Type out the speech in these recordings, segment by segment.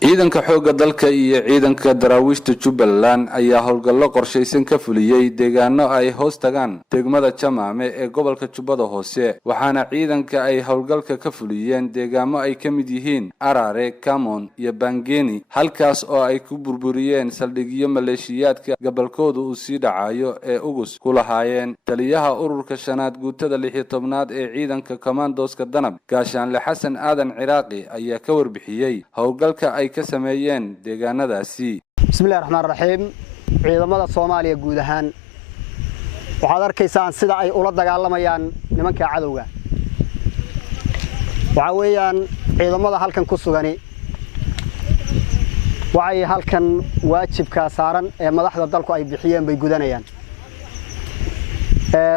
ciidanka xoogga dalka iyo ciidanka daraawiishta Jubbaland ayaa howlgallo qorsheysan ka fuliyay deegaano ay hoos tagaan degmada Jamaame ee gobolka Jubbada Hoose waxaana ciidanka ay howlgalka ka fuliyeen deegaamo ay ka mid yihiin Arare, Kamon iyo Bangeni halkaas oo ay ku burburiyeen saldhigyo maleeshiyaadka gobolkooda uu sii dhacayo ee Ugus ku lahaayeen taliyaha ururka shanaad guutada 16aad ee ciidanka Commandoska Danab Gaashaanle Xasan Aadan Ciraaqi ayaa ka warbixiyay howlgalka ay ka sameeyeen deegaanadaasi. Bismillahir Rahmaanir Rahiim. Ciidamada Soomaaliya guud ahaan waxaad arkaysaan sida ay ula dagaalamayaan nimanka cadawga. Waxa weeyaan ciidamada halkan ku sugani waxay halkan waajibka saaran ee madaxda dalku ay bixiyeen bay gudanayaan.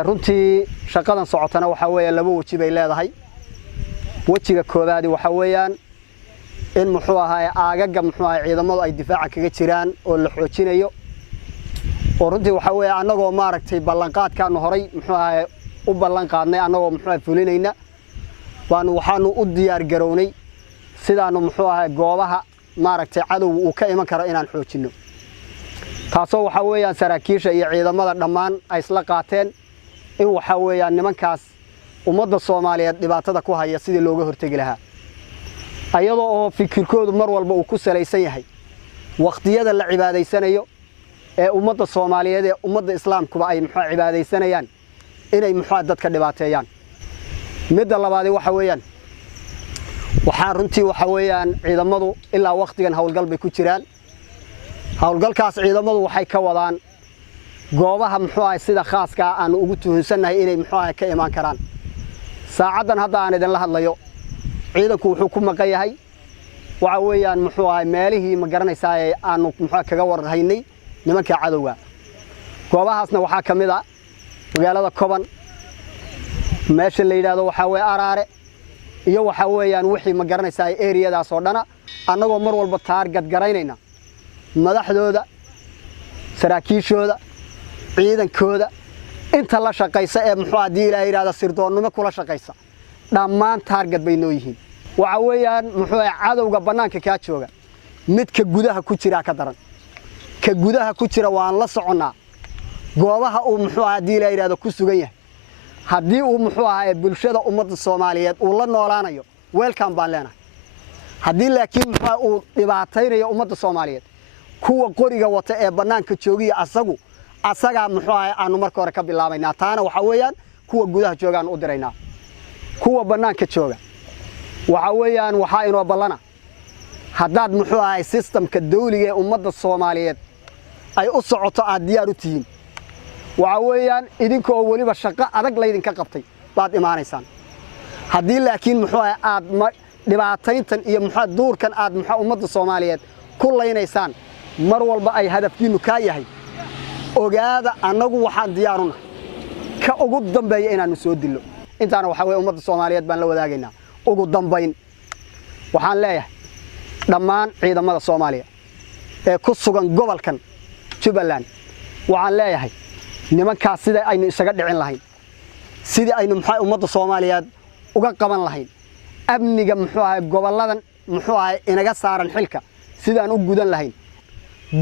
Runtii shaqadan socotana waxa weeyaan laba waji bay leedahay. Wajiga koobaad waxa weeyaan in muxuu ahaa aagaga muxuu ahaa ciidamadu ay difaaca kaga jiraan oo la xoojinayo oo runtii waxa weeye anagoo maaragtay ballanqaadkaanu horay muxuu ahaa u ballan qaadnay anagoo muxuu ahaa fulinayna waxaanu u diyaar garownay sidaanu muxuu ahaa goobaha maaragtay cadawga uu ka iman karo inaan xoojino taasoo waxa weeyaan saraakiisha iyo ciidamada dhammaan ay isla qaateen in waxa weeyaan nimankaas ummadda Soomaaliyeed dhibaatada ku haya sidii looga hortagi lahaa ayadoo oo fikirkoodu mar walba uu ku salaysan yahay waqtiyada la cibaadaysanayo ee ummadda Soomaaliyeed ee ummadda Islaamkuba ay muxuu cibaadaysanayaan inay muxuu dadka dhibaateeyaan midda labaad waxa runtii waxa weeyaan ciidamadu ilaa waqtigan hawlgal bay ku jiraan hawlgalkaas ciidamadu waxay ka wadaan goobaha muxuu sida khaaska aan ugu tuhunsannahay inay muxuu ka iman karaan saacadan hadda aan idin la hadlayo ciidanku wuxuu ku maqan yahay waxa weeyaan muxuu ahay meelihii ma garanaysaa ee aanu muxuu kaga warhaynay nimanka cadawga goobahaasna waxa kamid ah magaalada Koban meesha la yiraahdo waxa weey Arare iyo waxa weeyaan wixii ma garanaysaa area-daas oo dhana anagoo mar walba target garaynayna madaxdooda saraakiishooda ciidankooda inta la shaqeysa ee muxuu hadii la yiraahdo sirdoonnimo kula shaqeysa dhammaan target bay noo yihiin waxa weeyaan muxuu cadawga banaanka ka jooga midka gudaha ku jira ka daran ka gudaha ku jira waan la soconaa goobaha uu muxuu hadii la yiraahdo ku sugan yahay hadii uu muxuu ahaa bulshada ummadda Soomaaliyeed uu la noolaanayo welcome baan leenahay hadii laakiin muxuu uu dhibaataynayo ummadda Soomaaliyeed kuwa qoriga wata ee banaanka joogiya asaga muxuu aanu marka hore ka bilaabaynaa taana waxa weeyaan kuwa gudaha joogan u diraynaa kuwa banaanka jooga waxa weeyaan waxa inoo ballana haddaad muxuu ahaa systemka dawliga ee ummadda Soomaaliyeed ay u socoto aad diyaar u tihiin waxa weeyaan idinkoo waliba shaqo adag la idinka qabtay baad imaanaysaan haddii laakiin muxuu aad dhibaatayntan iyo muxuu duurkan aad muxuu ummadda Soomaaliyeed ku leynaysaan mar walba ay hadafkiinu ka yahay ogaada anagu waxaan diyaaruna ka ugu dambeeya inaanu soo dilo intaana waxa weey ummadda Soomaaliyeed baan la wadaagaynaa ugu dambeyn waxaan leeyahay dhammaan ciidamada Soomaaliya ee ku sugan gobolkan Jubbaland waxaan leeyahay nimankaas sida aynu isaga dhicin lahayn sidii aynu muxuu ummadda Soomaaliyeed uga qaban lahayn amniga muxuu ahaa goboladan muxuu ahaa inaga saaran xilka sidaan u gudan lahayn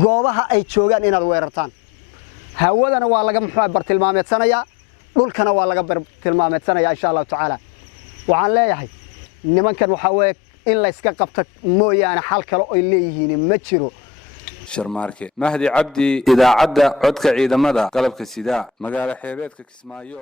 goobaha ay joogan inaad weerartaan hawadana waa laga muxuu bartilmaameedsanaya dhulkana waa laga bartilmaameedsanaya insha Allah taala waxaan leeyahay nimankan waxa weey in la iska qabto mooyaane xal kale oo leeyihiin ma jiro Sharmaarke Mahdi Cabdi idaacada codka ciidamada qalabka sida magaala xeebeedka Kismaayo.